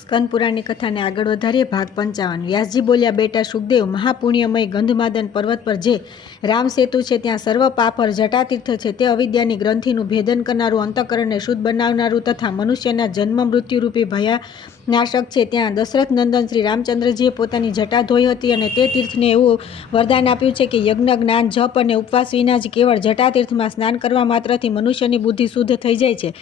સ્કંદ પુરાણની કથાને આગળ વધારીએ. ભાગ 55. વ્યાસજી બોલ્યા, બેટા સુખદેવ, મહાપુણ્યમય ગંધમાદન પર્વત પર જે રામ સેતુ છે ત્યાં સર્વ પાપર જટાતીર્થ છે. તે અવિદ્યાની ગ્રંથિનું ભેદન કરનારું, અંતઃકરણને શુદ્ધ બનાવનારું તથા મનુષ્યના જન્મ મૃત્યુરૂપી ભયાનાશક છે. ત્યાં દશરથ નંદન શ્રી રામચંદ્રજીએ પોતાની જટા ધોઈ હતી અને તે તીર્થને એવું વરદાન આપ્યું છે કે યજ્ઞ, જ્ઞાન, જપ અને ઉપવાસ વિના જ કેવળ જટાતીર્થમાં સ્નાન કરવા માત્રથી મનુષ્યની બુદ્ધિ શુદ્ધ થઈ જાય છે.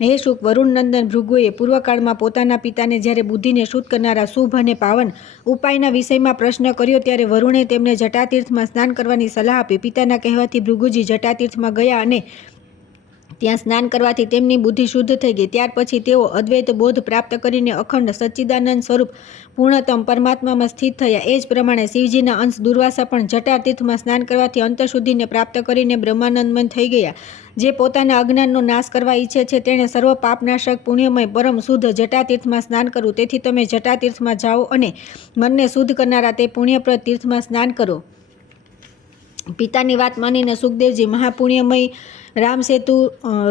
હે શુક, વરુણનંદન ભૃગુએ પૂર્વકાળમાં પોતાના પિતાને જ્યારે બુદ્ધિને શુદ્ધ કરનારા શુભ અને પાવન ઉપાયના વિષયમાં પ્રશ્ન કર્યો ત્યારે વરુણે તેમને જટાતીર્થમાં સ્નાન કરવાની સલાહ આપી. પિતાના કહેવાથી ભૃગુજી જટાતીર્થમાં ગયા અને ત્યાં સ્નાન કરવાથી તેમની બુદ્ધિ શુદ્ધ થઈ ગઈ. ત્યાર પછી તેઓ અદ્વૈત બોધ પ્રાપ્ત કરીને અખંડ સચ્ચિદાનંદ સ્વરૂપ પૂર્ણતમ પરમાત્મામાં સ્થિત થયા. એ જ પ્રમાણે શિવજીના અંશ દુર્વાસા પણ જટાતીર્થમાં સ્નાન કરવાથી અંતઃશુદ્ધિને પ્રાપ્ત કરીને બ્રહ્માનંદમય થઈ ગયા. જે પોતાના અજ્ઞાનનો નાશ કરવા ઈચ્છે છે તેણે સર્વ પાપનાશક પુણ્યમય પરમ શુદ્ધ જટાતીર્થમાં સ્નાન કરવું. તેથી તમે જટાતીર્થમાં જાઓ અને મનને શુદ્ધ કરનારા તે પુણ્યપ્રદ તીર્થમાં સ્નાન કરો. પિતાની વાત માનીને સુખદેવજી મહાપુણ્યમય રામસેતુ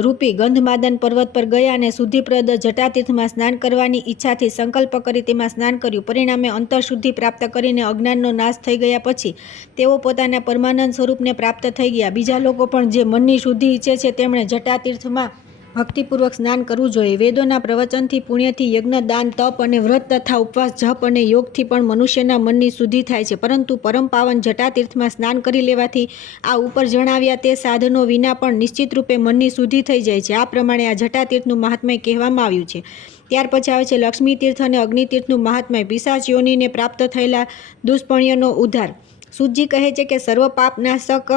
રૂપી ગંધમાદન પર્વત પર ગયા અને શુદ્ધિપ્રદ જટાતીર્થમાં સ્નાન કરવાની ઈચ્છાથી સંકલ્પ કરી તેમાં સ્નાન કર્યું. પરિણામે અંતઃશુદ્ધિ પ્રાપ્ત કરીને અજ્ઞાનનો નાશ થઈ ગયા પછી તેઓ પોતાના પરમાનંદ સ્વરૂપને પ્રાપ્ત થઈ ગયા. બીજા લોકો પણ જે મનની શુદ્ધિ ઈચ્છે છે તેમણે જટાતીર્થમાં ભક્તિપૂર્વક સ્નાન કરવું જોઈએ. વેદોના પ્રવચનથી, પુણ્યથી, યજ્ઞ, દાન, તપ અને વ્રત તથા ઉપવાસ, જપ અને યોગથી પણ મનુષ્યના મનની શુદ્ધિ થાય છે. પરંતુ પરમ પાવન જટાતીર્થમાં સ્નાન કરી લેવાથી આ ઉપર જણાવ્યા તે સાધનો વિના પણ નિશ્ચિત રૂપે મનની શુદ્ધિ થઈ જાય છે. આ પ્રમાણે આ જટાતીર્થનું મહાત્મ્ય કહેવામાં આવ્યું છે. ત્યાર પછી આવે છે લક્ષ્મી તીર્થ અને અગ્નિતીર્થનું મહાત્મ્ય. પિશાચ યોનિને પ્રાપ્ત થયેલા દુષ્પણ્યનો ઉદ્ધાર. સૂતજી કહે છે કે સર્વ પાપનાશક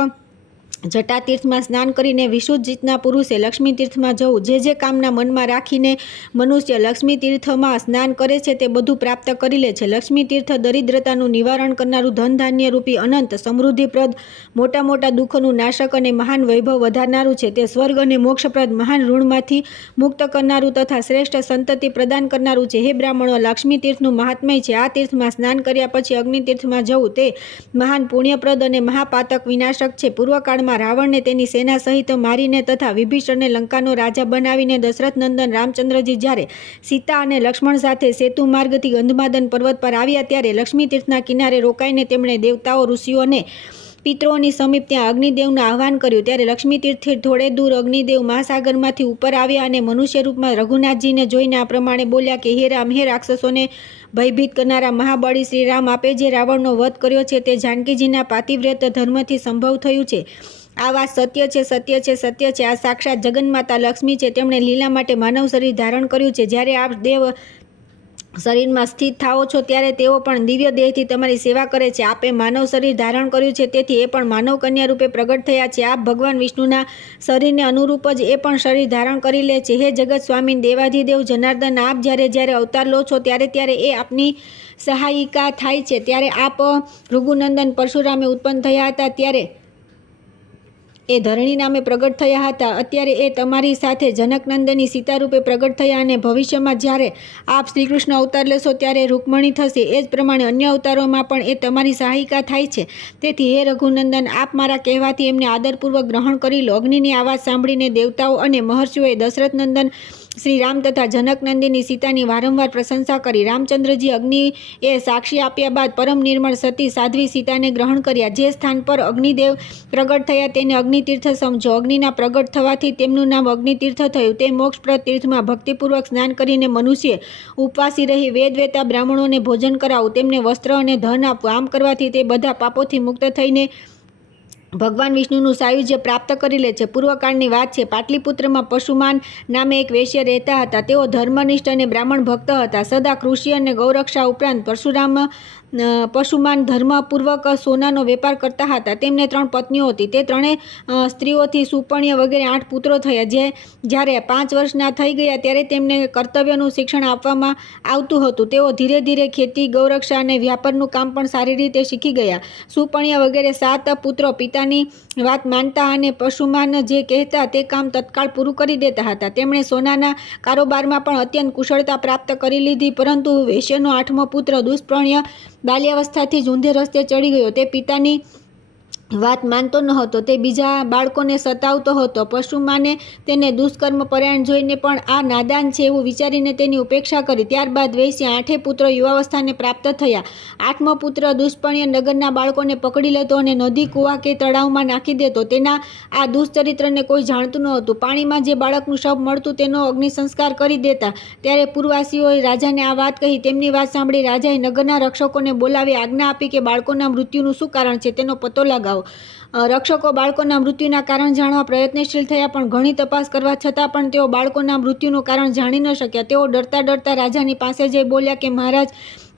જટાતીર્થમાં સ્નાન કરીને વિશુદ્ધ જીતના પુરુષે લક્ષ્મી તીર્થમાં જવું. જે કામના મનમાં રાખીને મનુષ્ય લક્ષ્મી તીર્થમાં સ્નાન કરે છે તે બધું પ્રાપ્ત કરી લે છે. લક્ષ્મી તીર્થ દરિદ્રતાનું નિવારણ કરનારું, ધન ધાન્ય રૂપી અનંત સમૃદ્ધિપ્રદ, મોટા મોટા દુઃખોનું નાશક અને મહાન વૈભવ વધારનારું છે. તે સ્વર્ગ અને મોક્ષપ્રદ મહાન ઋણમાંથી મુક્ત કરનારું તથા શ્રેષ્ઠ સંતતિ પ્રદાન કરનારું છે. હે બ્રાહ્મણો, લક્ષ્મી તીર્થનું મહાત્મ્ય છે. આ તીર્થમાં સ્નાન કર્યા પછી અગ્નિ તીર્થમાં જવું તે મહાન પુણ્યપ્રદ અને મહાપાતક વિનાશક છે. પૂર્વકાળમાં રાવણને તેની સેના સહિત મારીને તથા વિભીષણને લંકાનો રાજા બનાવીને દશરથ નંદન રામચંદ્રજી જ્યારે સીતા અને લક્ષ્મણ સાથે સેતુ માર્ગથી ગંધમાદન પર્વત પર આવ્યા ત્યારે લક્ષ્મી તીર્થના કિનારે રોકાઈને તેમણે દેવતાઓ, ઋષિઓ અને પિતૃઓની સમીપ ત્યાં અગ્નિદેવનું આહ્વાન કર્યું. ત્યારે લક્ષ્મી તીર્થથી થોડે દૂર અગ્નિદેવ મહાસાગરમાંથી ઉપર આવ્યા અને મનુષ્ય રૂપમાં રઘુનાથજીને જોઈને આ પ્રમાણે બોલ્યા કે હે રામ, હે રાક્ષસોને ભયભીત કરનારા મહાબળી શ્રી રામ, આપે જે રાવણનો વધ કર્યો છે તે જાનકીજીના પાતિવ્રત ધર્મથી સંભવ થયું છે. આ વાત સત્ય છે, સત્ય છે, સત્ય છે. આ સાક્ષાત જગન્માતા લક્ષ્મી છે. તેમણે લીલા માટે માનવ શરીર ધારણ કર્યું છે. જ્યારે આપ દેવ શરીરમાં સ્થિત થાઓ છો ત્યારે તેઓ પણ દિવ્ય દેહથી તમારી સેવા કરે છે. આપે માનવ શરીર ધારણ કર્યું છે તેથી એ પણ માનવ કન્યા રૂપે પ્રગટ થયા છે. આપ ભગવાન વિષ્ણુના શરીરને અનુરૂપ જ એ પણ શરીર ધારણ કરી લે છે. હે જગત સ્વામી દેવાધિદેવ જનાર્દન, આપ જ્યારે અવતાર લો છો ત્યારે એ આપની સહાયિકા થાય છે. ત્યારે આપ ભૃગુનંદન પરશુરામે ઉત્પન્ન થયા હતા ત્યારે એ ધરણી નામે પ્રગટ થયા હતા. અત્યારે એ તમારી સાથે જનકનંદની સીતા રૂપે પ્રગટ થયા અને ભવિષ્યમાં જ્યારે આપ શ્રીકૃષ્ણ અવતાર લેશો ત્યારે રૂકમણી થશે. એ જ પ્રમાણે અન્ય અવતારોમાં પણ એ તમારી સહાયિકા થાય છે. તેથી હે રઘુનંદન, આપ મારા કહેવાથી એમને આદરપૂર્વક ગ્રહણ કરી લો. અગ્નિની આવાજ સાંભળીને દેવતાઓ અને મહર્ષિઓએ દશરથ નંદન શ્રી રામ તથા જનકનંદિની સીતાની વારંવાર પ્રશંસા કરી. રામચંદ્રજી અગ્નિએ સાક્ષી આપ્યા બાદ પરમ નિર્મળ સતી સાધ્વી સીતાને ગ્રહણ કર્યા. જે સ્થાન પર અગ્નિદેવ પ્રગટ થયા તેને અગ્નિતીર્થ સમજો. અગ્નિના પ્રગટ થવાથી તેમનું નામ અગ્નિતીર્થ થયું. તે મોક્ષપ્રદ તીર્થમાં ભક્તિપૂર્વક સ્નાન કરીને મનુષ્ય ઉપવાસી રહી વેદવેતા બ્રાહ્મણોને ભોજન કરાવવું, તેમને વસ્ત્ર અને ધન આપવું. આમ કરવાથી તે બધા પાપોથી મુક્ત થઈને ભગવાન વિષ્ણુનું સાયુજ્ય પ્રાપ્ત કરી લે છે. પૂર્વકાળની વાત છે. પાટલીપુત્રમાં પશુમાન નામે એક વૈશ્ય રહેતા હતા. તેઓ ધર્મનિષ્ઠ અને બ્રાહ્મણ ભક્ત હતા. સદા કૃષિ અને ગૌરક્ષા ઉપરાંત પશુમાન ધર્મપૂર્વક સોનાનો વેપાર કરતા હતા. તેમને 3 પત્નીઓ હતી. તે ત્રણેય સ્ત્રીઓથી સુપર્ણ્ય વગેરે 8 પુત્રો થયા. જ્યારે 5 વર્ષના થઈ ગયા ત્યારે તેમને કર્તવ્યનું શિક્ષણ આપવામાં આવતું હતું. તેઓ ધીરે ધીરે ખેતી, ગૌરક્ષા અને વ્યાપારનું કામ પણ સારી રીતે શીખી ગયા. સુપર્ણ્ય વગેરે 7 પુત્રો પિતાની વાત માનતા અને પશુમાન જે કહેતા તે કામ તત્કાળ પૂરું કરી દેતા હતા. તેમણે સોનાના કારોબારમાં પણ અત્યંત કુશળતા પ્રાપ્ત કરી લીધી. પરંતુ વૈશ્યનો 8મો પુત્ર દુષ્પર્ણ્ય બાલ્યાવસ્થાથી જ ઊંધે રસ્તે ચડી ગયો. તે પિતાની વાત માનતો ન હતો, તે બીજા બાળકોને સતાવતો હતો. પશુમાને તેને દુષ્કર્મ પરાયણ જોઈને પણ આ નાદાન છે એવું વિચારીને તેની ઉપેક્ષા કરી. ત્યારબાદ વૈશ્ય 8 પુત્રો યુવાવસ્થાને પ્રાપ્ત થયા. 8મો પુત્ર દુષ્પર્ણ્ય નગરના બાળકોને પકડી લેતો અને નદી, કૂવા કે તળાવમાં નાખી દેતો. તેના આ દુષ્ચરિત્રને કોઈ જાણતું ન હતું. પાણીમાં જે બાળકનું શવ મળતું તેનો અગ્નિસંસ્કાર કરી દેતા. ત્યારે પૂરવાસીઓએ રાજાને આ વાત કહી. તેમની વાત સાંભળી રાજાએ નગરના રક્ષકોને બોલાવી આજ્ઞા આપી કે બાળકોના મૃત્યુનું શું કારણ છે તેનો પતો લગાવો. રક્ષકો બાળકોના મૃત્યુના કારણ જાણવા પ્રયત્નશીલ થયા, પણ ઘણી તપાસ કરવા છતાં પણ તેઓ બાળકોના મૃત્યુનું કારણ જાણી ન શક્યા. તેઓ ડરતા ડરતા રાજાની પાસે જઈ બોલ્યા કે મહારાજ,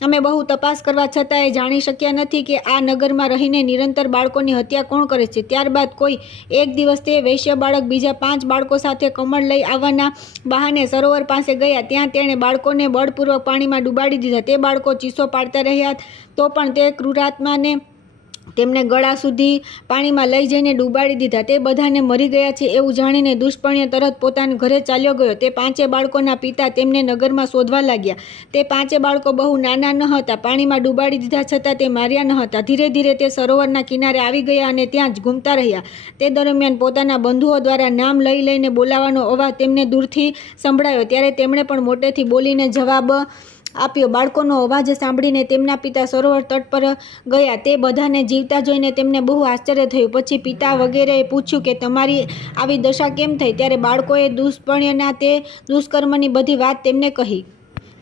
અમે બહુ તપાસ કરવા છતાં એ જાણી શક્યા નથી કે આ નગરમાં રહીને નિરંતર બાળકોની હત્યા કોણ કરે છે. ત્યારબાદ કોઈ એક દિવસ તે વૈશ્ય બાળક બીજા 5 બાળકો સાથે કમળ લઈ આવવાના બહાને સરોવર પાસે ગયા. ત્યાં તેણે બાળકોને બળપૂર્વક પાણીમાં ડૂબાડી દીધા. તે બાળકો ચીસો પાડતા રહ્યા તો પણ તે ક્રૂરાત્માને તેમને ગળા સુધી પાણીમાં લઈ જઈને ડૂબાડી દીધા. તે બધાને મરી ગયા છે એવું જાણીને દુષ્પર્ણ્ય તરત પોતાના ઘરે ચાલ્યો ગયો. તે 5 બાળકોના પિતા તેમને નગરમાં શોધવા લાગ્યા. તે 5 બાળકો બહુ નાના ન હતા. પાણીમાં ડૂબાડી દીધા છતાં તે માર્યા ન હતા. ધીરે ધીરે તે સરોવરના કિનારે આવી ગયા અને ત્યાં જ ઘૂમતા રહ્યા. તે દરમિયાન પોતાના બંધુઓ દ્વારા નામ લઈ લઈને બોલાવાનો અવાજ તેમને દૂરથી સંભળાયો. ત્યારે તેમણે પણ મોટેથી બોલીને જવાબ આપ્યો. બાળકોનો અવાજ સાંભળીને તેમના પિતા સરોવર તટ પર ગયા. તે બધાને જીવતા જોઈને તેમને બહુ આશ્ચર્ય થયું. પછી પિતા વગેરેએ પૂછ્યું કે તમારી આવી દશા કેમ થઈ? ત્યારે બાળકોએ દુષ્પર્ણ્યના તે દુષ્કર્મની બધી વાત તેમને કહી.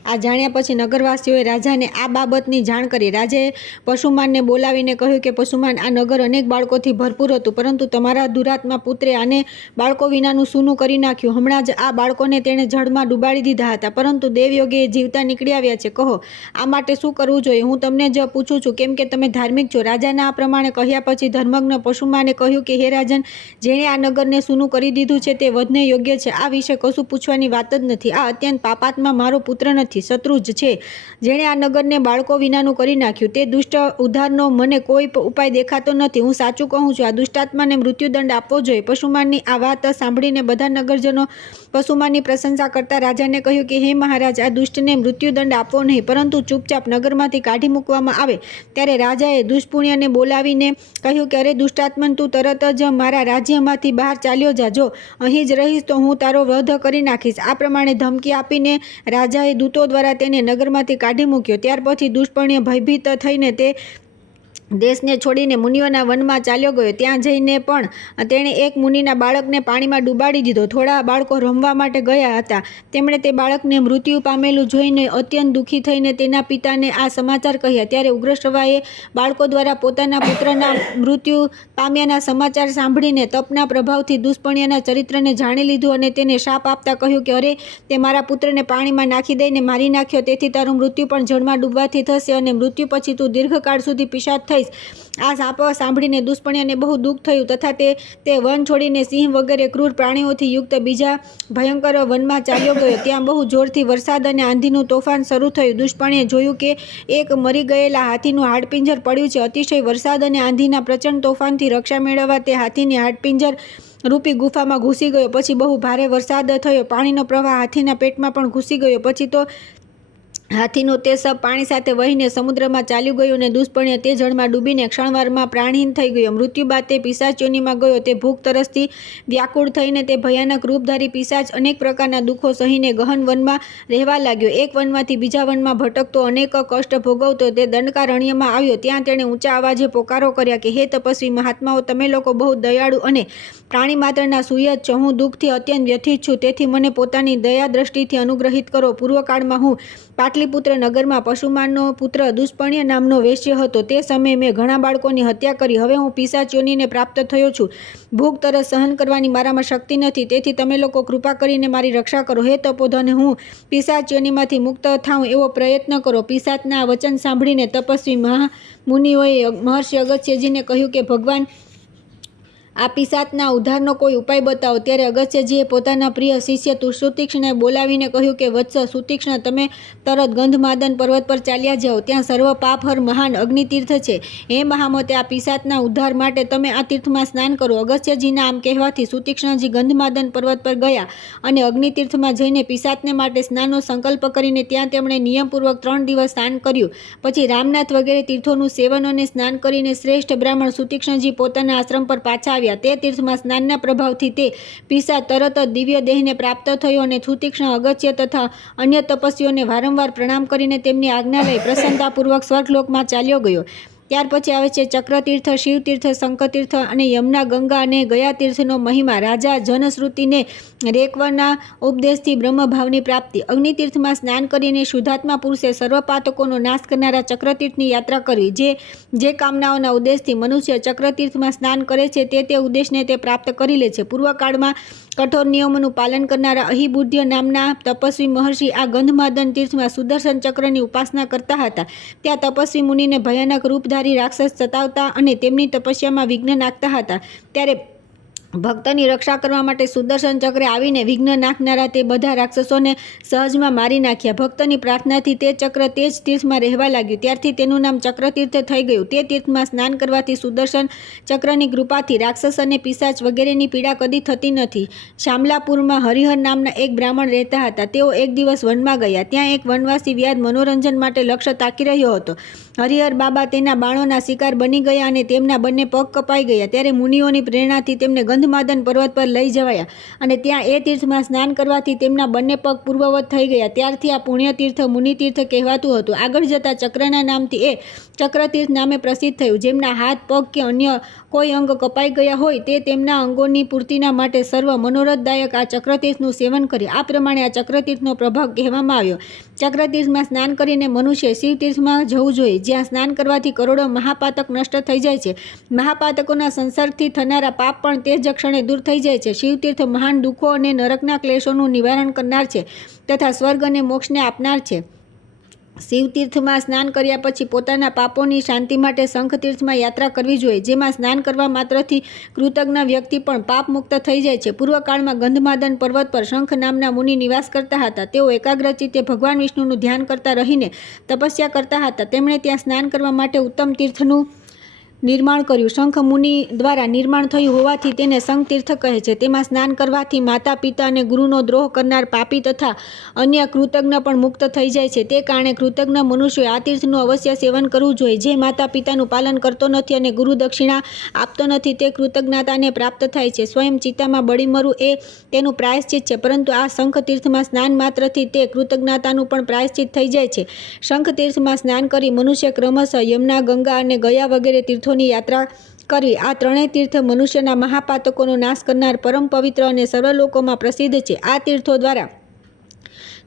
આ જાણ્યા પછી નગરવાસીઓએ રાજાને આ બાબતની જાણ કરી. રાજાએ પશુમાનને બોલાવીને કહ્યું કે પશુમાન, આ નગર અનેક બાળકોથી ભરપૂર હતું, પરંતુ તમારા દુરાત્મા પુત્રે આને બાળકો વિનાનું સૂનું કરી નાખ્યું. હમણાં જ આ બાળકોને તેણે જળમાં ડૂબાડી દીધા હતા, પરંતુ દેવયોગે એ જીવતા નીકળી આવ્યા છે. કહો, આ માટે શું કરવું જોઈએ? હું તમને જ પૂછું છું, કેમ કે તમે ધાર્મિક છો. રાજાના આ પ્રમાણે કહ્યા પછી ધર્મજ્ઞ પશુમાને કહ્યું કે હે રાજન, જેણે આ નગરને સૂનું કરી દીધું છે તે વધને યોગ્ય છે. આ વિશે કશું પૂછવાની વાત જ નથી. આ અત્યંત પાપાત્મા મારો પુત્ર નથી, શત્રુ જ છે, જેણે આ નગરને બાળકો વિનાનું કરી નાખ્યું. તે દુષ્ટ ઉદ્ધારનો મને કોઈ ઉપાય દેખાતો નથી. હું સાચું કહું છું, આ દુષ્ટાત્માને મૃત્યુદંડ આપવો જોઈએ. પશુમાનની આ વાત સાંભળીને બધા નગરજનો પશુમાનની પ્રશંસા કરતા રાજાને કહ્યું કે હે મહારાજ, આ દુષ્ટને મૃત્યુદંડ આપવો નહીં, પરંતુ ચૂપચાપ નગરમાંથી કાઢી મૂકવામાં આવે. ત્યારે રાજાએ દુષ્પુણ્યને બોલાવીને કહ્યું કે અરે દુષ્ટાત્મન, તું તરત જ મારા રાજ્યમાંથી બહાર ચાલ્યો જા. જો અહીં જ રહીશ તો હું તારો વધ કરી નાખીશ. આ પ્રમાણે ધમકી આપીને રાજાએ દૂતો દ્વારા તેને નગરમાંથી કાઢી મૂક્યો. ત્યાર પછી દુષ્પર્ણ્ય ભયભીત થઈને તે દેશને છોડીને મુનિઓના વનમાં ચાલ્યો ગયો. ત્યાં જઈને પણ તેણે એક મુનિના બાળકને પાણીમાં ડૂબાડી દીધો. થોડા બાળકો રમવા માટે ગયા હતા. તેમણે તે બાળકને મૃત્યુ પામેલું જોઈને અત્યંત દુઃખી થઈને તેના પિતાને આ સમાચાર કહ્યા. ત્યારે ઉગ્રશ્રવાએ બાળકો દ્વારા પોતાના પુત્રના મૃત્યુ પામ્યાના સમાચાર સાંભળીને તપના પ્રભાવથી દુષ્પર્ણ્યના ચરિત્રને જાણી લીધું અને તેને શાપ આપતા કહ્યું કે અરે, તે મારા પુત્રને પાણીમાં નાખી દઈને મારી નાખ્યો, તેથી તારું મૃત્યુ પણ જળમાં ડૂબવાથી થશે અને મૃત્યુ પછી તું દીર્ઘકાળ સુધી પિશાચ થઈશ. આ શાપ સાંભળીને દુષ્પર્ણ્યને બહુ દુઃખ થયું તથા તે વન છોડીને સિંહ વગેરે ક્રૂર પ્રાણીઓથી યુક્ત બીજા ભયંકર વનમાં ચાલ્યો ગયો. ત્યાં બહુ જોરથી વરસાદ અને આંધીનું તોફાન શરૂ થયું. દુષ્પર્ણ્યે જોયું કે એક મરી ગયેલા હાથીનું હાડપિંજર પડ્યું છે. અતિશય વરસાદ અને આંધીના પ્રચંડ તોફાનથી રક્ષા મેળવવા તે હાથીની હાડપિંજર રૂપી ગુફામાં ઘૂસી ગયો. પછી બહુ ભારે વરસાદ થયો. પાણીનો પ્રવાહ હાથીના પેટમાં પણ ઘૂસી ગયો. પછી તો હાથીનું તે સબ પાણી સાથે વહીને સમુદ્રમાં ચાલ્યું ગયું અને દુષ્પર્ણ્ય તે જળમાં ડૂબીને ક્ષણવારમાં પ્રાણહીન થઈ ગયો. મૃત્યુ બાદ તે પિશાચ યોનિમાં ગયો. તે ભૂખ તરસથી વ્યાકુળ થઈને તે ભયાનક રૂપધારી પિશાચ અનેક પ્રકારના દુઃખો સહીને ગહન વનમાં રહેવા લાગ્યો. એક વનમાંથી બીજા વનમાં ભટકતો, અનેક કષ્ટ ભોગવતો તે દંડકારણ્યમાં આવ્યો. ત્યાં તેણે ઊંચા અવાજે પોકારો કર્યા કે હે તપસ્વી મહાત્માઓ, તમે લોકો બહુ દયાળુ અને પ્રાણી માત્રના સુયત છો. હું દુઃખથી અત્યંત વ્યથિત છું, તેથી મને પોતાની દયા દ્રષ્ટિથી અનુગ્રહિત કરો. પૂર્વકાળમાં હું પાટલીપુત્ર નગરમાં પશુમાનનો પુત્ર દુષ્પર્ણ્ય નામનો વૈશ્ય હતો. તે સમયે મેં ઘણા બાળકોની હત્યા કરી. હવે હું પિશાચ યોનિને પ્રાપ્ત થયો છું. ભૂખ તરસ સહન કરવાની મારામાં શક્તિ નથી, તેથી તમે લોકો કૃપા કરીને મારી રક્ષા કરો. હે તપોધન, હું પિશાચ યોનિમાંથી મુક્ત થાઉં એવો પ્રયત્ન કરો. પિશાચના આ વચન સાંભળીને તપસ્વી મુનિઓએ મહર્ષિ અગસ્ત્યજીને કહ્યું કે ભગવાન આ પિશાચના ઉદ્ધારનો કોઈ ઉપાય બતાવો. ત્યારે અગસ્ત્યજીએ પોતાના પ્રિય શિષ્ય સુતીક્ષ્ણને બોલાવીને કહ્યું કે વત્સ સુતીક્ષ્ણ, તમે તરત ગંધમાદન પર્વત પર ચાલ્યા જાઓ. ત્યાં સર્વ પાપહર મહાન અગ્નિતીર્થ છે. હે મહામતે, આ પિશાચના ઉદ્ધાર માટે તમે આ તીર્થમાં સ્નાન કરો. અગસ્ત્યજીના આમ કહેવાથી સુતીક્ષ્ણજી ગંધમાદન પર્વત પર ગયા અને અગ્નિતીર્થમાં જઈને પિશાચને માટે સ્નાનનો સંકલ્પ કરીને ત્યાં તેમણે નિયમપૂર્વક 3 દિવસ સ્નાન કર્યું. પછી રામનાથ વગેરે તીર્થોનું સેવન અને સ્નાન કરીને શ્રેષ્ઠ બ્રાહ્મણ સુતીક્ષ્ણજી પોતાના આશ્રમ પર પાછા આવ્યા. તે તીર્થમાં સ્નાનના પ્રભાવથી તે પિશાચ તરત જ દિવ્ય દેહને પ્રાપ્ત થયો અને સુતીક્ષ્ણ અગસ્ત્ય તથા અન્ય તપસ્વીઓને વારંવાર પ્રણામ કરીને તેમની આજ્ઞા લઈ પ્રસન્નતાપૂર્વક સ્વર્ગલોકમાં ચાલ્યો ગયો. ત્યાર પછી આવે છે ચક્રતીર્થ, શિવતીર્થ, શંખતીર્થ અને યમુના, ગંગા અને ગયા તીર્થનો મહિમા. રાજા જનશ્રુતિને રેકવના ઉપદેશથી બ્રહ્મભાવની પ્રાપ્તિ. અગ્નિતીર્થમાં સ્નાન કરીને શુદ્ધાત્મા પુરુષે સર્વપાતકોનો નાશ કરનારા ચક્રતીર્થની યાત્રા કરવી. જે કામનાઓના ઉદ્દેશથી મનુષ્ય ચક્રતીર્થમાં સ્નાન કરે છે તે ઉદ્દેશને તે પ્રાપ્ત કરી લે છે. પૂર્વકાળમાં કઠોર નિયમોનું પાલન કરનારા અહિબુદ્ધ નામના તપસ્વી મહર્ષિ આ ગંધમાદન તીર્થમાં સુદર્શન ચક્રની ઉપાસના કરતા હતા. ત્યાં તપસ્વી મુનિને ભયાનક રૂપધારી રાક્ષસ સતાવતા અને તેમની તપસ્યામાં વિઘ્ન નાખતા હતા. ત્યારે ભક્તની રક્ષા કરવા માટે સુદર્શન ચક્રે આવીને વિઘ્ન નાખનારા તે બધા રાક્ષસોને સહજમાં મારી નાખ્યા. ભક્તની પ્રાર્થનાથી તે ચક્ર તે જ તીર્થમાં રહેવા લાગ્યું. ત્યારથી તેનું નામ ચક્રતીર્થ થઈ ગયું. તે તીર્થમાં સ્નાન કરવાથી સુદર્શન ચક્રની કૃપાથી રાક્ષસ અને પિશાચ વગેરેની પીડા કદી થતી નથી. શામલાપુરમાં હરિહર નામના એક બ્રાહ્મણ રહેતા હતા. તેઓ એક દિવસ વનમાં ગયા. ત્યાં એક વનવાસી વ્યાધ મનોરંજન માટે લક્ષ્ય તાકી રહ્યો હતો. હરિહર બાબા તેના બાણોના શિકાર બની ગયા અને તેમના બંને પગ કપાઈ ગયા. ત્યારે મુનિઓની પ્રેરણાથી તેમને ગંધમાદન પર્વત પર લઈ જવાયા અને ત્યાં એ તીર્થમાં સ્નાન કરવાથી તેમના બંને પગ પૂર્વવત થઈ ગયા. ત્યારથી આ પુણ્યતીર્થ મુનિતીર્થ કહેવાતું હતું. આગળ જતાં ચક્રના નામથી એ ચક્રતીર્થ નામે પ્રસિદ્ધ થયું. જેમના હાથ, પગ કે અન્ય કોઈ અંગ કપાઈ ગયા હોય તે તેમના અંગોની પૂર્તિના માટે સર્વ મનોરથદાયક આ ચક્રતીર્થનું સેવન કરે. આ પ્રમાણે આ ચક્રતીર્થનો પ્રભાવ કહેવામાં આવ્યો. ચક્રતીર્થમાં સ્નાન કરીને મનુષ્ય શિવતીર્થમાં જવું જોઈએ, જ્યાં સ્નાન કરવાથી કરોડો મહાપાતક નષ્ટ થઈ જાય છે. મહાપાતકોના સંસર્ગથી થનારા પાપ પણ તે જ ક્ષણે દૂર થઈ જાય છે. શિવતીર્થ મહાન દુઃખો અને નરકના ક્લેશોનું નિવારણ કરનાર છે તથા સ્વર્ગ અને મોક્ષને આપનાર છે. શિવતીર્થમાં સ્નાન કર્યા પછી પોતાના પાપોની શાંતિ માટે શંખતીર્થમાં યાત્રા કરવી જોઈએ, જેમાં સ્નાન કરવા માત્રથી કૃતજ્ઞ વ્યક્તિ પણ પાપ મુક્ત થઈ જાય છે. પૂર્વકાળમાં ગંધમાદન પર્વત પર શંખ નામના મુનિ નિવાસ કરતા હતા. તેઓ એકાગ્રચિત્તે ભગવાન વિષ્ણુનું ધ્યાન કરતા રહીને તપસ્યા કરતા હતા. તેમણે ત્યાં સ્નાન કરવા માટે ઉત્તમ તીર્થનું નિર્માણ કર્યું. શંખ મુનિ દ્વારા નિર્માણ થયું હોવાથી તેને શંખતીર્થ કહે છે. તેમાં સ્નાન કરવાથી માતા પિતા અને ગુરુનો દ્રોહ કરનાર પાપી તથા અન્ય કૃતજ્ઞ પણ મુક્ત થઈ જાય છે. તે કારણે કૃતજ્ઞ મનુષ્યોએ આ તીર્થનું અવશ્ય સેવન કરવું જોઈએ. જે માતા પિતાનું પાલન કરતો નથી અને ગુરુ દક્ષિણા આપતો નથી તે કૃતજ્ઞતાને પ્રાપ્ત થાય છે. સ્વયં ચિત્તામાં બળી મરવું એ તેનું પ્રાયશ્ચિત છે, પરંતુ આ શંખતીર્થમાં સ્નાન માત્રથી તે કૃતજ્ઞતાનું પણ પ્રાયશ્ચિત થઈ જાય છે. શંખતીર્થમાં સ્નાન કરી મનુષ્ય ક્રમશઃ યમુના, ગંગા અને ગયા વગેરે તીર્થોની યાત્રા કરવી. આ ત્રણેય તીર્થ મનુષ્યના મહાપાતકોનો નાશ કરનાર પરમ પવિત્ર અને સર્વલોકોમાં પ્રસિદ્ધ છે. આ તીર્થો દ્વારા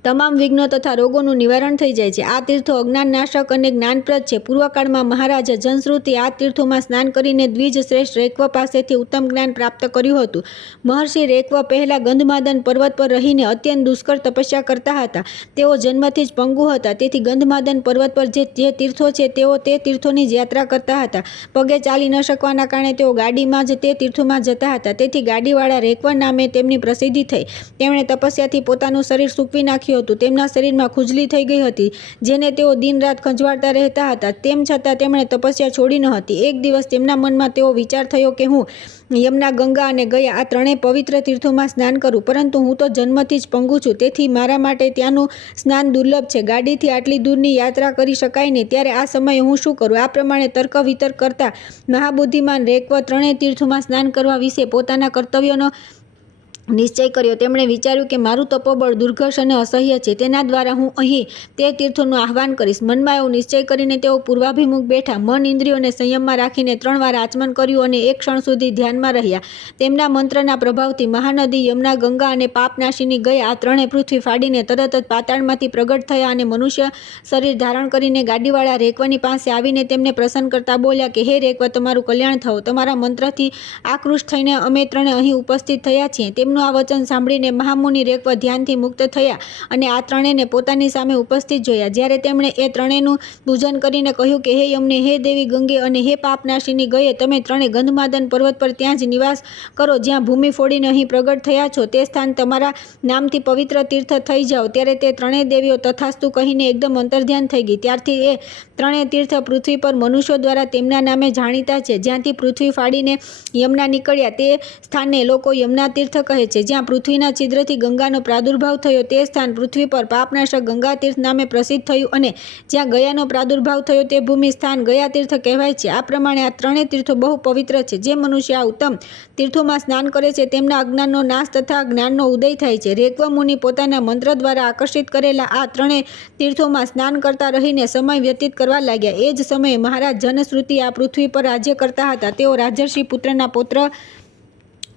તમામ વિઘ્નો તથા રોગોનું નિવારણ થઈ જાય છે. આ તીર્થો અજ્ઞાનનાશક અને જ્ઞાનપ્રદ છે. પૂર્વકાળમાં મહારાજા જનશ્રુતિ આ તીર્થોમાં સ્નાન કરીને દ્વિજ શ્રેષ્ઠ રેકવ પાસેથી ઉત્તમ જ્ઞાન પ્રાપ્ત કર્યું હતું. મહર્ષિ રેકવ પહેલા ગંધમાદન પર્વત પર રહીને અત્યંત દુષ્કર તપસ્યા કરતા હતા. તેઓ જન્મથી જ પંગુ હતા. તેથી ગંધમાદન પર્વત પર જે તીર્થો છે તેઓ તે તીર્થોની જ યાત્રા કરતા હતા. પગે ચાલી ન શકવાના કારણે તેઓ ગાડીમાં જ તે તીર્થોમાં જતા હતા. તેથી ગાડીવાળા રેકવ નામે તેમની પ્રસિદ્ધિ થઈ. તેમણે તપસ્યાથી પોતાનું શરીર સૂકવી નાખ્યું હતું. તેમના શરીરમાં ખુજલી થઈ ગઈ હતી, જેને તેઓ દિન રાત ખંજવાળતા રહેતા હતા. તેમ છતાં તેમણે તપસ્યા છોડી ન હતી. એક દિવસ તેમના મનમાં તેવો વિચાર થયો કે હું યમુના, ગંગા અને ગયા આ ત્રણેય પવિત્ર તીર્થોમાં સ્નાન કરું, પરંતુ હું તો જન્મથી જ પંગુ છું. તેથી મારા માટે ત્યાંનું સ્નાન દુર્લભ છે. ગાડીથી આટલી દૂરની યાત્રા કરી શકાય નહીં. ત્યારે આ સમયે હું શું કરું? આ પ્રમાણે તર્ક વિતર્ક કરતા મહાબુદ્ધિમાન રેકવ ત્રણેય તીર્થોમાં સ્નાન કરવા વિશે પોતાના કર્તવ્યનો નિશ્ચય કર્યો. તેમણે વિચાર્યું કે મારું તપોબળ દુર્ઘર્ષ અને અસહ્ય છે. તેના દ્વારા હું અહીં તે તીર્થોનું આહ્વાન કરીશ. મનમાં એવો નિશ્ચય કરીને તેઓ પૂર્વાભિમુખ બેઠા. મન ઇન્દ્રિયોને સંયમમાં રાખીને 3 વાર આચમન કર્યું અને એક ક્ષણ સુધી ધ્યાનમાં રહ્યા. તેમના મંત્રના પ્રભાવથી મહાનદી યમુના, ગંગા અને પાપનાશિની ગયા આ ત્રણેય પૃથ્વી ફાડીને તરત જ પાતાળમાંથી પ્રગટ થયા અને મનુષ્ય શરીર ધારણ કરીને ગાડીવાળા રેકવની પાસે આવીને તેમને પ્રસન્ન કરતા બોલ્યા કે હે રેકવ, તમારું કલ્યાણ થવું. તમારા મંત્રથી આકૃષ્ટ થઈને અમે ત્રણે અહીં ઉપસ્થિત થયા છીએ. તેમનો સારથીનું આ વચન સાંભળીને મહામુનિ રેકવ ધ્યાનથી મુક્ત થયા અને આ ત્રણેયને પોતાની સામે ઉપસ્થિત જોયા. જ્યારે તેમણે એ ત્રણેયનું પૂજન કરીને કહ્યું કે હે યમને, હે દેવી ગંગે અને હે પાપનાશિની ગયે, તમે ત્રણે ગંધમાદન પર્વત પર ત્યાં જ નિવાસ કરો જ્યાં ભૂમિ ફોડીને અહીં પ્રગટ થયા છો. તે સ્થાન તમારા નામથી પવિત્ર તીર્થ થઈ જાઓ. ત્યારે તે ત્રણેય દેવીઓ તથાસ્તુ કહીને એકદમ અંતર્ધ્યાન થઈ ગઈ. ત્યારથી એ ત્રણેય તીર્થ પૃથ્વી પર મનુષ્યો દ્વારા તેમના નામે જાણીતા છે. જ્યાંથી પૃથ્વી ફાડીને યમુના નીકળ્યા તે સ્થાનને લોકો યમુના તીર્થ કહે છે. જ્યાં પૃથ્વીના છિદ્રથી ગંગાનો પ્રાદુર્ભાવ થયો તે સ્થાન પૃથ્વી પર પાપનાશક ગંગા તીર્થ નામે પ્રસિદ્ધ થયું અને જ્યાં ગયાનો પ્રાદુર્ભાવ થયો તે ભૂમિ સ્થાન ગયા તીર્થ કહેવાય છે. આ પ્રમાણે આ ત્રણેય તીર્થો બહુ પવિત્ર છે. જે મનુષ્ય આ ઉત્તમ તીર્થોમાં સ્નાન કરે છે તેમના અજ્ઞાનનો નાશ તથા જ્ઞાનનો ઉદય થાય છે. રેકવ મુનિ પોતાના મંત્ર દ્વારા આકર્ષિત કરેલા આ ત્રણેય તીર્થોમાં સ્નાન કરતા રહીને સમય વ્યતીત કરવા લાગ્યા. એ જ સમયે મહારાજ જનશ્રુતિ આ પૃથ્વી પર રાજ્ય કરતા હતા. તેઓ રાજર્ષિ પુત્રના પૌત્ર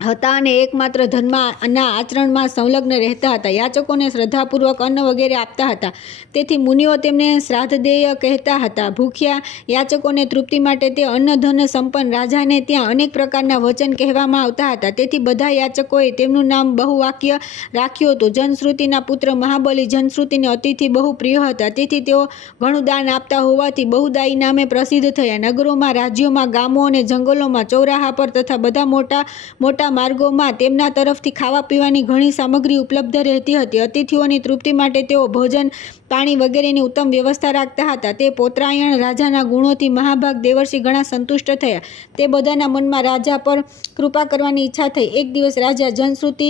હતા અને એકમાત્ર ધર્મના આચરણમાં સંલગ્ન રહેતા હતા. યાચકોને શ્રદ્ધાપૂર્વક અન્ન વગેરે આપતા હતા. તેથી મુનિઓ તેમને શ્રાદ્ધદેય કહેતા હતા. ભૂખ્યા યાચકોને તૃપ્તિ માટે તે અન્ન ધન સંપન્ન રાજાને ત્યાં અનેક પ્રકારના વચન કહેવામાં આવતા હતા. તેથી બધા યાચકોએ તેમનું નામ બહુવાક્ય રાખ્યું હતું. જનશ્રુતિના પુત્ર મહાબલી જનશ્રુતિને અતિથિ બહુ પ્રિય હતા. તેથી તેઓ ઘણું દાન આપતા હોવાથી બહુદાયી નામે પ્રસિદ્ધ થયા. નગરોમાં, રાજ્યોમાં, ગામો અને જંગલોમાં, ચૌરાહા પર તથા બધા મોટા મોટા માર્ગોમાં તેમના તરફથી ખાવા પીવાની ઘણી સામગ્રી ઉપલબ્ધ રહેતી હતી. અતિથિઓની તૃપ્તિ માટે તેઓ ભોજન, પાણી વગેરેની ઉત્તમ વ્યવસ્થા રાખતા હતા. તે પૌત્રાયણ રાજાના ગુણોથી મહાભાગ દેવર્ષિ ઘણા સંતુષ્ટ થયા. તે બધાના મનમાં રાજા પર કૃપા કરવાની ઈચ્છા થઈ. એક દિવસ રાજા જનશ્રુતિ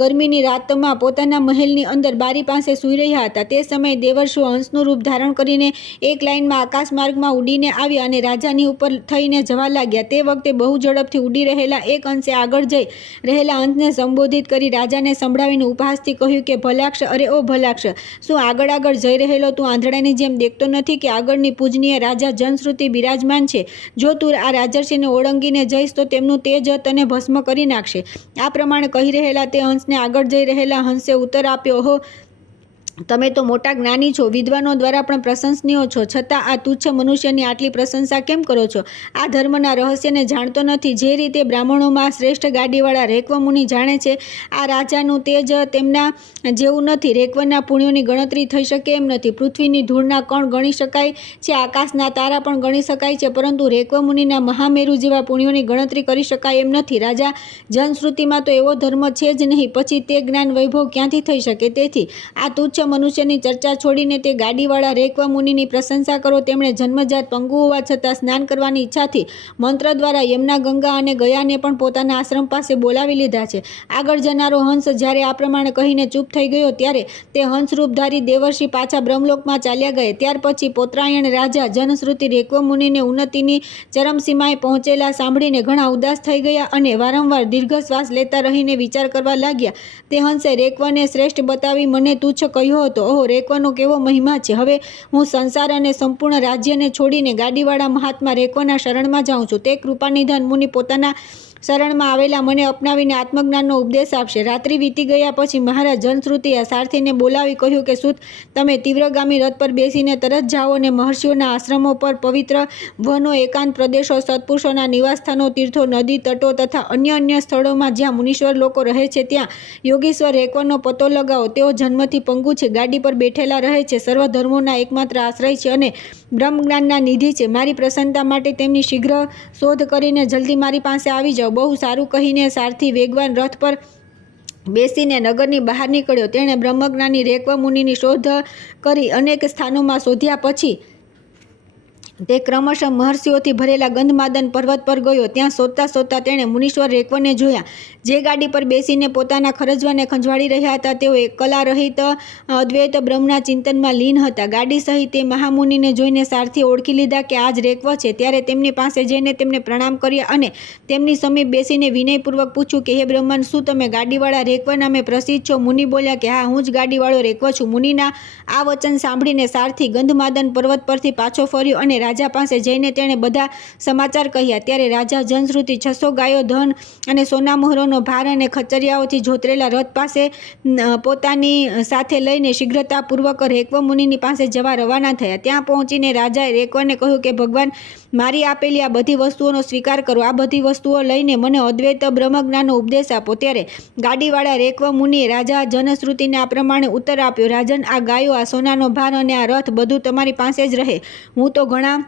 ગરમીની રાતમાં પોતાના મહેલની અંદર બારી પાસે સૂઈ રહ્યા હતા. તે સમયે દેવર્ષિઓ હંસનું રૂપ ધારણ કરીને એક લાઇનમાં આકાશ માર્ગમાં ઉડીને આવ્યા અને રાજાની ઉપર થઈને જવા લાગ્યા. તે વખતે બહુ ઝડપથી ઉડી રહેલા એક હંસે આગળ જઈ રહેલા હંસને સંબોધિત કરી રાજાને સંભળાવીને ઉપહાસથી કહ્યું કે ભલાક્ષ, અરે ઓ ભલાક્ષ, શું આગળ આગળ જઈ રહેલો તું આંધળાની જેમ દેખતો નથી કે આગળની પૂજનીય રાજા જનશ્રુતિ બિરાજમાન છે? જો તું આ રાજર્ષિને ઓળંગીને જઈશ તો તેમનું તેજ તને ભસ્મ કરી નાખશે. આ પ્રમાણે કહી રહેલા તે હંસને આગળ જઈ રહેલા હંસે ઉત્તર આપ્યો, ઓહો, તમે તો મોટા જ્ઞાની છો, વિદ્વાનો દ્વારા પણ પ્રશંસનીય છો, છતાં આ તુચ્છ મનુષ્યની આટલી પ્રશંસા કેમ કરો છો? આ ધર્મના રહસ્યને જાણતો નથી. જે રીતે બ્રાહ્મણોમાં શ્રેષ્ઠ ગાડીવાળા રેકવ મુનિ જાણે છે, આ રાજાનું તેજ તેમના જેવું નથી. રેકવના પુણ્યોની ગણતરી થઈ શકે એમ નથી. પૃથ્વીની ધૂળના કણ ગણી શકાય છે, આકાશના તારા પણ ગણી શકાય છે, પરંતુ રેકવ મુનિના મહામેરુ જેવા પુણ્યોની ગણતરી કરી શકાય એમ નથી. રાજા જનશ્રુતિમાં તો એવો ધર્મ છે જ નહીં, પછી તે જ્ઞાન વૈભવ ક્યાંથી થઈ શકે? તેથી આ તુચ્છ મનુષ્યની ચર્ચા છોડીને તે ગાડીવાળા રેકવ મુનિની પ્રશંસા કરો. તેમણે જન્મજાત પંગુ હોવા છતાં સ્નાન કરવાની ઈચ્છાથી મંત્ર દ્વારા યમુના, ગંગા અને ગયાને પણ પોતાના આશ્રમ પાસે બોલાવી લીધા છે. આગળ જનારો હંસ જ્યારે આ પ્રમાણે કહીને ચૂપ થઈ ગયો ત્યારે તે હંસરૂપધારી દેવર્ષિ પાછા બ્રહ્મલોકમાં ચાલ્યા ગયા. ત્યાર પછી પૌત્રાયણ રાજા જનશ્રુતિ રેકવ મુનિને ઉન્નતિની ચરમસીમાએ પહોંચેલા સાંભળીને ઘણા ઉદાસ થઈ ગયા અને વારંવાર દીર્ઘ શ્વાસ લેતા રહીને વિચાર કરવા લાગ્યા. તે હંસે રેકવને શ્રેષ્ઠ બતાવી મને તુચ્છ કહ્યો હતો. ઓહો, રેકવનો કેવો મહિમા છે! હવે હું સંસાર અને સંપૂર્ણ રાજ્યને છોડીને ગાડીવાળા મહાત્મા રેકવના શરણમાં જાઉં છું. તે કૃપાનિધાન મુનિ પોતાના શરણમાં આવેલા મને અપનાવીને આત્મજ્ઞાનનો ઉપદેશ આપશે. રાત્રિ વીતી ગયા પછી મહારાજ જનશ્રુતિએ સારથીને બોલાવી કહ્યું કે સુત, તમે તીવ્રગામી રથ પર બેસીને તરત જાઓ અને મહર્ષિઓના આશ્રમો પર, પવિત્ર વનો, એકાંત પ્રદેશો, સત્પુરુષોના નિવાસસ્થાનો, તીર્થો, નદી તટો તથા અન્ય સ્થળોમાં જ્યાં મુનીશ્વર લોકો રહે છે ત્યાં યોગીશ્વર રેકવનો પતો લગાવો. તેઓ જન્મથી પંગુ છે, ગાડી પર બેઠેલા રહે છે, સર્વ ધર્મોના એકમાત્ર આશ્રય છે અને બ્રહ્મજ્ઞાનના નિધિ છે. મારી પ્રસન્નતા માટે તેમની શીઘ્ર શોધ કરીને જલ્દી મારી પાસે આવી જાઓ. બહુ સારું કહીને સારથી વેગવાન રથ પર બેસીને નગરની બહાર નીકળ્યો. તેણે બ્રહ્મજ્ઞાની રેકવ મુનિની શોધ કરી અનેક સ્થાનોમાં શોધ્યા. પછી તે ક્રમશઃ મહર્ષિઓથી ભરેલા ગંધમાદન પર્વત પર ગયો. ત્યાં શોધતા તેણે મુનીશ્વર રેકવને જોયા, જે ગાડી પર બેસીને પોતાના ખરજવાને ખંજવાળી રહ્યા હતા. તેઓ એક કલા રહિત અદ્વૈત બ્રહ્મના ચિંતનમાં લીન હતા. ગાડી સહિત તે મહામુનિને જોઈને સારથીએ ઓળખી લીધા કે આ જ રેકવ છે. ત્યારે તેમની પાસે જઈને તેમને પ્રણામ કર્યા અને તેમની સમીપ બેસીને વિનયપૂર્વક પૂછ્યું કે હે બ્રહ્મન, શું તમે ગાડીવાળા રેકવ નામે પ્રસિદ્ધ છો? મુનિ બોલ્યા કે હા, હું જ ગાડીવાળો રેકવ છું. મુનિના આ વચન સાંભળીને સારથી ગંધમાદન પર્વત પરથી પાછો ફર્યો અને રાજા પાસે જઈને તેણે બધા સમાચાર કહ્યા. ત્યારે રાજા જનશ્રુતિ 600 ગાયો, ધન અને સોના મોહરોનો ભાર અને ખચરિયાઓથી જોતરેલા રથ પાસે પોતાની સાથે લઈને શીઘ્રતાપૂર્વક રેકવ મુનિની પાસે જવા રવાના થયા. ત્યાં પહોંચીને રાજાએ રેકવને કહ્યું કે ભગવાન, મારી આપેલી આ બધી વસ્તુઓનો સ્વીકાર કરો. આ બધી વસ્તુઓ લઈને મને અદ્વૈત બ્રહ્મજ્ઞાનનો ઉપદેશ આપો. ત્યારે ગાડીવાળા રેકવ મુનિએ રાજા જનશ્રુતિને આ પ્રમાણે ઉત્તર આપ્યો: રાજન, આ ગાયો, આ સોનાનો ભાર અને આ રથ બધું તમારી પાસે જ રહે. હું તો ઘણા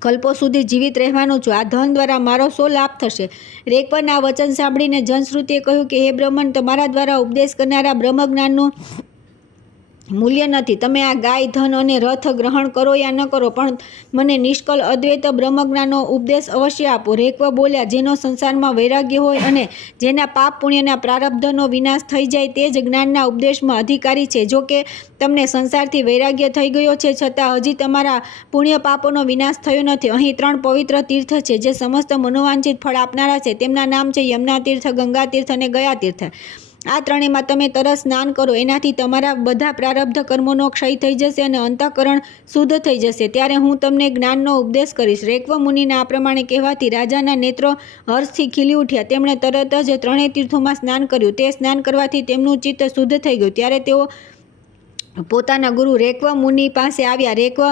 કલ્પો સુધી જીવિત રહેવાનું છું. આ ધન દ્વારા મારો શો લાભ થશે? રેકવના આ વચન સાંભળીને જનશ્રુતિએ કહ્યું કે હે બ્રહ્મણ, તમારા દ્વારા ઉપદેશ કરનારા બ્રહ્મજ્ઞાનનું મૂલ્ય નથી. તમે આ ગાય, ધન અને રથ ગ્રહણ કરો યા ન કરો, પણ મને નિષ્કલ અદ્વૈત બ્રહ્મજ્ઞાનનો ઉપદેશ અવશ્ય આપો. રેકવ બોલ્યા: જેનો સંસારમાં વૈરાગ્ય હોય અને જેના પાપ પુણ્યના પ્રારબ્ધનો વિનાશ થઈ જાય તે જ જ્ઞાનના ઉપદેશમાં અધિકારી છે. જો કે તમને સંસારથી વૈરાગ્ય થઈ ગયો છે, છતાં હજી તમારા પુણ્ય પાપોનો વિનાશ થયો નથી. અહીં 3 પવિત્ર તીર્થ છે જે સમસ્ત મનોવાંછિત ફળ આપનારા છે. તેમના નામ છે યમુના તીર્થ, ગંગા તીર્થ અને ગયા તીર્થ. આ ત્રણેયમાં તમે તરત સ્નાન કરો. એનાથી તમારા બધા પ્રારબ્ધ કર્મોનો ક્ષય થઈ જશે અને અંતઃકરણ શુદ્ધ થઈ જશે. ત્યારે હું તમને જ્ઞાનનો ઉપદેશ કરીશ. રેકવ મુનિના આ પ્રમાણે કહેવાથી રાજાના નેત્રો હર્ષથી ખીલી ઉઠ્યા. તેમણે તરત જ 3 તીર્થોમાં સ્નાન કર્યું. તે સ્નાન કરવાથી તેમનું ચિત્ત શુદ્ધ થઈ ગયું. ત્યારે તેઓ પોતાના ગુરુ રેકવ મુનિ પાસે આવ્યા. રેકવ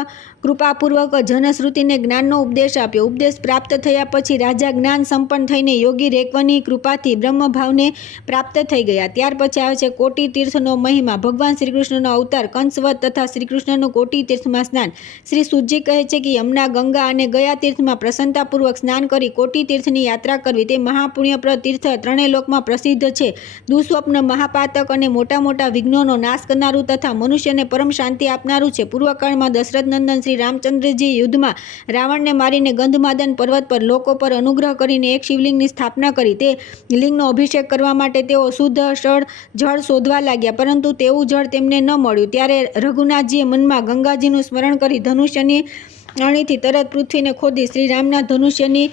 કૃપાપૂર્વક જનશ્રુતિને જ્ઞાનનો ઉપદેશ આપ્યો. ઉપદેશ પ્રાપ્ત થયા પછી રાજા જ્ઞાન સંપન્ન થઈને યોગી રેકવની કૃપાથી બ્રહ્મભાવને પ્રાપ્ત થઈ ગયા. ત્યાર પછી આવે છે કોટી તીર્થનો મહિમા. ભગવાન શ્રીકૃષ્ણનો અવતાર, કંસવધ તથા શ્રીકૃષ્ણનું કોટી તીર્થમાં સ્નાન. શ્રી સુતજી કહે છે કે યમુના, ગંગા અને ગયા તીર્થમાં પ્રસન્નતાપૂર્વક સ્નાન કરી કોટી તીર્થની યાત્રા કરવી તે મહાપુણ્યપ્રદ તીર્થ 3 લોકમાં પ્રસિદ્ધ છે. દુઃસ્વપ્ન, મહાપાતક અને મોટા મોટા વિઘ્નોનો નાશ કરનારું તથા મનુષ્યને પરમ શાંતિ આપનારું છે. પૂર્વકાળમાં દશરથ નંદન શ્રી રામચંદ્રજી યુદ્ધમાં રાવણને મારીને ગંધમાદન પર્વત પર લોકો પર અનુગ્રહ કરીને એક શિવલિંગની સ્થાપના કરી. તે લિંગનો અભિષેક કરવા માટે તેઓ શુદ્ધ જળ શોધવા લાગ્યા, પરંતુ તેવું જળ તેમને ન મળ્યું. ત્યારે રઘુનાથજીએ મનમાં ગંગાજીનું સ્મરણ કરી ધનુષ્યની અણીથી તરત પૃથ્વીને ખોદી શ્રી રામના ધનુષ્યની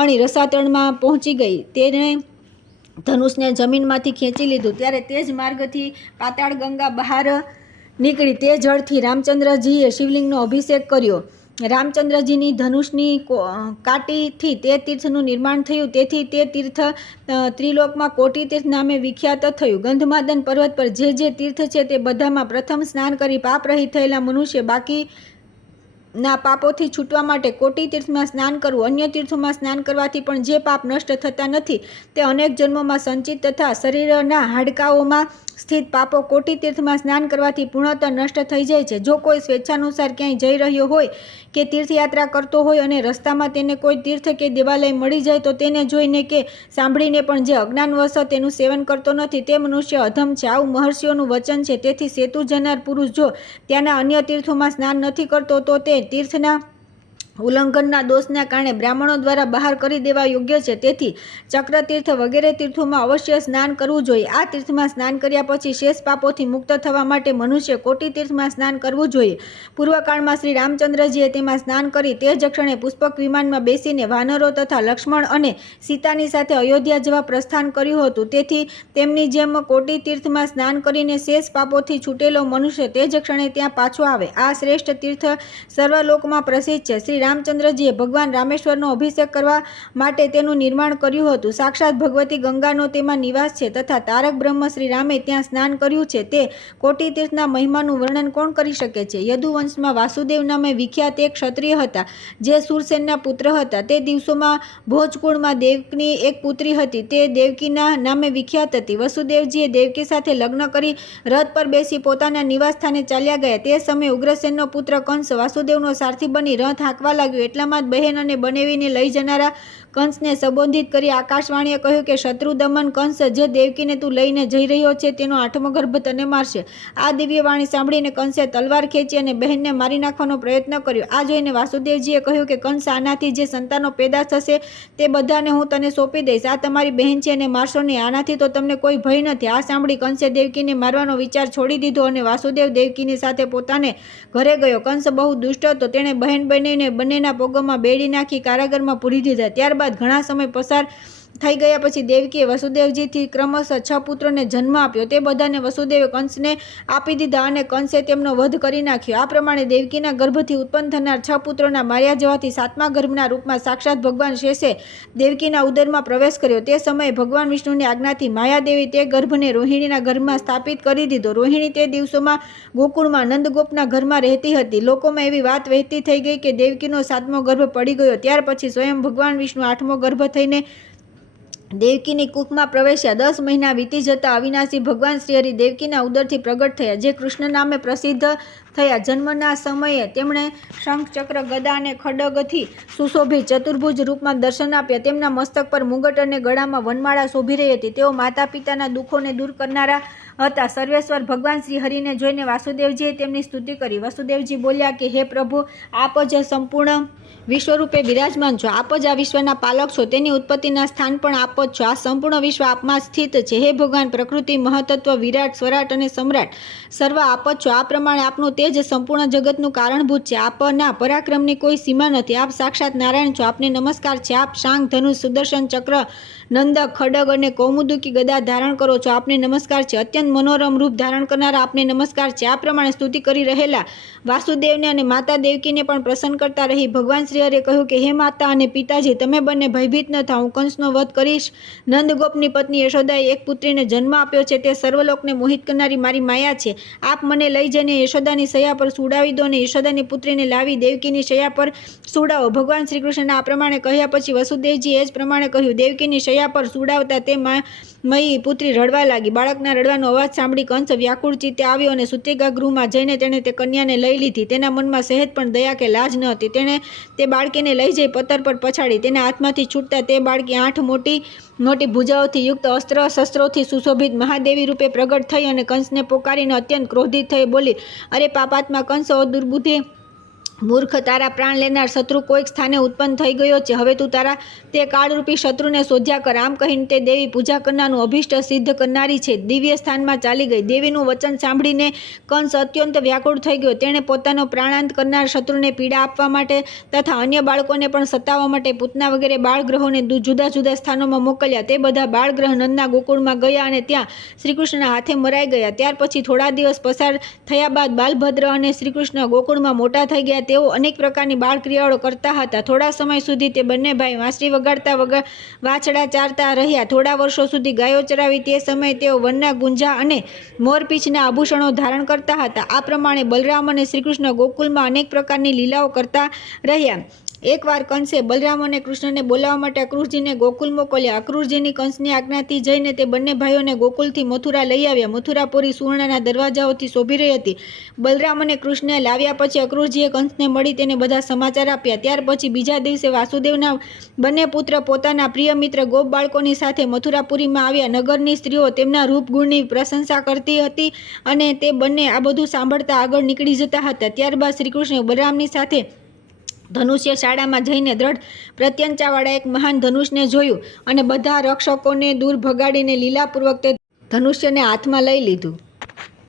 અણી રસાતળમાં પહોંચી ગઈ. તેને ધનુષને જમીનમાંથી ખેંચી લીધું. ત્યારે તે જ માર્ગથી પાતાળ ગંગા બહાર નીકળી. તે જળથી રામચંદ્રજીએ શિવલિંગનો અભિષેક કર્યો. રામચંદ્રજીની ધનુષની કાંટીથી તે તીર્થનું નિર્માણ થયું. તેથી તે તીર્થ ત્રિલોકમાં કોટી તીર્થ નામે વિખ્યાત થયું. ગંધમાદન પર્વત પર જે તીર્થ છે તે બધામાં પ્રથમ સ્નાન કરી પાપ રહિત થયેલા મનુષ્ય બાકીના પાપોથી છૂટવા માટે કોટી તીર્થમાં સ્નાન કરવું. અન્ય તીર્થોમાં સ્નાન કરવાથી પણ જે પાપ નષ્ટ થતા નથી તે અનેક જન્મોમાં સંચિત તથા શરીરના હાડકાઓમાં સ્થિત પાપો કોટી તીર્થમાં સ્નાન કરવાથી પૂર્ણતઃ નષ્ટ થઈ જાય છે. જો કોઈ સ્વેચ્છાનુસાર ક્યાંય જઈ રહ્યો હોય કે તીર્થયાત્રા કરતો હોય અને રસ્તામાં તેને કોઈ તીર્થ કે દેવાલય મળી જાય તો તેને જોઈને કે સાંભળીને પણ જે અજ્ઞાનવશ તેનું સેવન કરતો નથી તે મનુષ્ય અધમ છે. આવું મહર્ષિઓનું વચન છે. તેથી સેતુ જનાર પુરુષ જો ત્યાંના અન્ય તીર્થોમાં સ્નાન નથી કરતો તો તે તીર્થના ઉલ્લંઘનના દોષના કારણે બ્રાહ્મણો દ્વારા બહાર કરી દેવા યોગ્ય છે. તેથી ચક્રતીર્થ વગેરે તીર્થોમાં અવશ્ય સ્નાન કરવું જોઈએ. આ તીર્થમાં સ્નાન કર્યા પછી શેષ પાપોથી મુક્ત થવા માટે મનુષ્ય કોટી તીર્થમાં સ્નાન કરવું જોઈએ. પૂર્વકાળમાં શ્રી રામચંદ્રજીએ તેમાં સ્નાન કરી તે જ ક્ષણે પુષ્પક વિમાનમાં બેસીને વાનરો તથા લક્ષ્મણ અને સીતાની સાથે અયોધ્યા જવા પ્રસ્થાન કર્યું હતું. તેથી તેમની જેમ કોટી તીર્થમાં સ્નાન કરીને શેષ પાપોથી છૂટેલો મનુષ્ય તે જ ક્ષણે ત્યાં પાછો આવે. આ શ્રેષ્ઠ તીર્થ સર્વલોકમાં પ્રસિદ્ધ છે. શ્રી રામચંદ્રજીએ ભગવાન રામેશ્વરનો અભિષેક કરવા માટે તેનું નિર્માણ કર્યું હતું. સાક્ષાત ભગવતી ગંગાનો તેમાં નિવાસ છે તથા તારક બ્રહ્મ શ્રી રામે ત્યાં સ્નાન કર્યું છે. તે કોટી તીર્થના મહિમાનું વર્ણન કોણ કરી શકે છે? યદુવંશમાં વાસુદેવ નામે વિખ્યાત એક ક્ષત્રિય હતા જે સુરસેનના પુત્ર હતા. તે દિવસોમાં ભોજકુળમાં દેવકીની એક પુત્રી હતી. તે દેવકીના નામે વિખ્યાત હતી. વસુદેવજીએ દેવકી સાથે લગ્ન કરી રથ પર બેસી પોતાના નિવાસ સ્થાને ચાલ્યા ગયા. તે સમયે ઉગ્રસેનનો પુત્ર કંસ વાસુદેવનો સારથી બની રથ હાંકવા લાગ્યો. એટલામાં જ બહેન અને બનેવીને લઈ જનારા કંસને સંબોધિત કરી આકાશવાણીએ કહ્યું કે શત્રુ દમન કંસ, જે દેવકીને તું લઈને જઈ રહ્યો છે તેનો 8મો ગર્ભ તને મારશે. આ દિવ્ય વાણી સાંભળીને કંસે તલવાર ખેંચી અને બહેનને મારી નાખવાનો પ્રયત્ન કર્યો. આ જોઈને વાસુદેવજીએ કહ્યું કે કંસ, આનાથી જે સંતાનો પેદા થશે તે બધાને હું તને સોંપી દઈશ. આ તમારી બહેન છે અને મારશો નહીં. આનાથી તો તમને કોઈ ભય નથી. આ સાંભળી કંસે દેવકીને મારવાનો વિચાર છોડી દીધો અને વાસુદેવ દેવકીની સાથે પોતાને ઘરે ગયો. કંસ બહુ દુષ્ટ હતો. તેણે બહેન બનીને બંનેના પગોમાં બેડી નાખી કારાગરમાં પૂરી દીધા. ત્યારબાદ ઘણા સમય પસાર થઈ ગયા પછી દેવકીએ વસુદેવજીથી ક્રમશઃ 6 પુત્રોને જન્મ આપ્યો. તે બધાને વસુદેવે કંસને આપી દીધા અને કંસે તેમનો વધ કરી નાખ્યો. આ પ્રમાણે દેવકીના ગર્ભથી ઉત્પન્ન થનાર 6 પુત્રોના માર્યા જવાથી 7મા ગર્ભના રૂપમાં સાક્ષાત ભગવાન શેષે દેવકીના ઉદરમાં પ્રવેશ કર્યો. તે સમયે ભગવાન વિષ્ણુની આજ્ઞાથી માયાદેવી તે ગર્ભને રોહિણીના ગર્ભમાં સ્થાપિત કરી દીધો. રોહિણી તે દિવસોમાં ગોકુળમાં નંદગોપના ઘરમાં રહેતી હતી. લોકોમાં એવી વાત વહેતી થઈ ગઈ કે દેવકીનો 7મો ગર્ભ પડી ગયો. ત્યાર પછી સ્વયં ભગવાન વિષ્ણુ 8મો ગર્ભ થઈને દેવકીની કુખમાં પ્રવેશ્યા. 10 મહિના વીતી જતા અવિનાશી ભગવાન શ્રીહરિ દેવકીના ઉદરથી પ્રગટ થયા, જે કૃષ્ણ નામે પ્રસિદ્ધ થયા. જન્મના સમયે તેમણે શંખ, ચક્ર, ગદા અને ખડગથી સુશોભિત ચતુર્ભુજ રૂપમાં દર્શન આપ્યા. તેમના મસ્તક પર મુગટ અને ગળામાં વનમાળા શોભી રહી હતી. તેઓ માતા પિતાના દુઃખોને દૂર કરનારા હતા. સર્વેશ્વર ભગવાન શ્રી હરિને જોઈને વાસુદેવજીએ તેમની સ્તુતિ કરી. વાસુદેવજી બોલ્યા કે હે પ્રભુ, આપ જ સંપૂર્ણ વિશ્વરૂપે બિરાજમાન છો. આપ જ આ વિશ્વના પાલક છો. તેની ઉત્પત્તિના સ્થાન પણ આપ જ છો. આ સંપૂર્ણ વિશ્વ આપમાં સ્થિત છે. હે ભગવાન, પ્રકૃતિ, મહતત્વ, વિરાટ, સ્વરાટ અને સમ્રાટ સર્વ આપ જ છો. આ પ્રમાણે આપનું તેજ સંપૂર્ણ જગતનું કારણભૂત છે. આપના પરાક્રમની કોઈ સીમા નથી. આપ સાક્ષાત નારાયણ છો. આપને નમસ્કાર છે. આપ શાંગ, ધનુષ, સુદર્શન ચક્ર, નંદક, ખડગ અને કૌમુદકી ગદા ધારણ કરો છો. આપને નમસ્કાર છે. અત્યંત મનોરમ રૂપ ધારણ કરનારા આપને નમસ્કાર છે. આ પ્રમાણે સ્તુતિ કરી રહેલા વાસુદેવને અને માતા દેવકીને પણ પ્રસન્ન કરતા રહી ભગવાન શ્રી હરિએ કહ્યું કે હે માતા અને પિતાજી, તમે બંને ભયભીત ન થાઓ. હું કંસનો વધ કરીશ. નંદગોપની પત્ની યશોદાએ એક પુત્રીને જન્મ આપ્યો છે. તે સર્વલોકને મોહિત કરનારી મારી માયા છે. આપ મને લઈ જઈને યશોદાની શૈયા પર સુડાવી દો અને યશોદાની પુત્રીને લાવી દેવકીની શૈયા પર સુડાવો. ભગવાન શ્રી કૃષ્ણના આ પ્રમાણે કહ્યા પછી વસુદેવજીએ જ પ્રમાણે કહ્યું. દેવકીની શૈયા પર સુડાવતા તે મયી પુત્રી રડવા લાગી. બાળકના રડવાનો અવાજ સાંભળી કંસ વ્યાકુળ ચિત્તે આવ્યો અને સૂતિકા ગૃહમાં જઈને તેણે તે કન્યાને લઈ લીધી. તેના મનમાં સહેજ પણ દયા કે લાજ ન હતી. તેણે તે બાળકીને લઈ જઈ પથ્થર પર પછાડી. તેના હાથમાંથી છૂટતા તે બાળકી 8 મોટી ભુજાઓથી યુક્ત અસ્ત્ર શસ્ત્રોથી સુશોભિત મહાદેવી રૂપે પ્રગટ થઈ અને કંસને પોકારીને અત્યંત ક્રોધિત થઈ બોલી, અરે પાપાત્મા કંસ, ઓ દુર્બુદ્ધિ મૂર્ખ, તારા પ્રાણ લેનાર શત્રુ કોઈક સ્થાને ઉત્પન્ન થઈ ગયો છે. હવે તું તારા તે કાળરૂપી શત્રુને શોધ્યા કર. આમ કહીને તે દેવી પૂજા કરનારનું અભિષ્ટ સિદ્ધ કરનારી છે. દિવ્ય સ્થાનમાં ચાલી ગઈ. દેવીનું વચન સાંભળીને કંસ અત્યંત વ્યાકુળ થઈ ગયો. તેણે પોતાનો પ્રાણાંત કરનાર શત્રુને પીડા આપવા માટે તથા અન્ય બાળકોને પણ સતાવવા માટે પૂતના વગેરે બાળગ્રહોને જુદા જુદા સ્થાનોમાં મોકલ્યા. તે બધા બાળગ્રહ નંદના ગોકુળમાં ગયા અને ત્યાં શ્રીકૃષ્ણના હાથે મરાઈ ગયા. ત્યાર પછી થોડા દિવસ પસાર થયા બાદ બાલભદ્ર અને શ્રીકૃષ્ણ ગોકુળમાં મોટા થઈ ગયા. તેઓ અનેક પ્રકારની બાળ ક્રિયાઓ કરતા હતા. થોડા સમય સુધી તે બંને ભાઈ વાંસળી વગાડતા વાછડા ચારતા રહ્યા. થોડા વર્ષો સુધી ગાયો ચરાવી. તે સમયે તેઓ વનના ગુંજા અને મોરપીંછના આભૂષણો ધારણ કરતા હતા. આ પ્રમાણે બલરામ અને શ્રીકૃષ્ણ ગોકુલમાં અનેક પ્રકારની લીલાઓ કરતા રહ્યા. એકવાર કંસે બલરામ અને કૃષ્ણને બોલાવવા માટે અક્રૂરજીને ગોકુલ મોકલ્યા. અક્રૂરજીની કંસની આજ્ઞાથી જઈને તે બંને ભાઈઓને ગોકુલથી મથુરા લઈ આવ્યા. મથુરાપુરી સુવર્ણના દરવાજાઓથી શોભી રહી હતી. બલરામ અને કૃષ્ણને લાવ્યા પછી અક્રૂરજીએ કંસને મળી તેને બધા સમાચાર આપ્યા. ત્યાર પછી બીજા દિવસે વાસુદેવના બંને પુત્ર પોતાના પ્રિય મિત્ર ગોપ બાળકોની સાથે મથુરાપુરીમાં આવ્યા. નગરની સ્ત્રીઓ તેમના રૂપગુણની પ્રશંસા કરતી હતી અને તે બંને આ બધું સાંભળતા આગળ નીકળી જતા હતા. ત્યારબાદ શ્રીકૃષ્ણે બલરામની સાથે ધનુષ્ય શાળામાં જઈને દ્રઢ પ્રત્યંચાવાળા એક મહાન ધનુષને જોયું અને બધા રક્ષકોને દૂર ભગાડીને લીલાપૂર્વક તે ધનુષ્યને હાથમાં લઈ લીધું.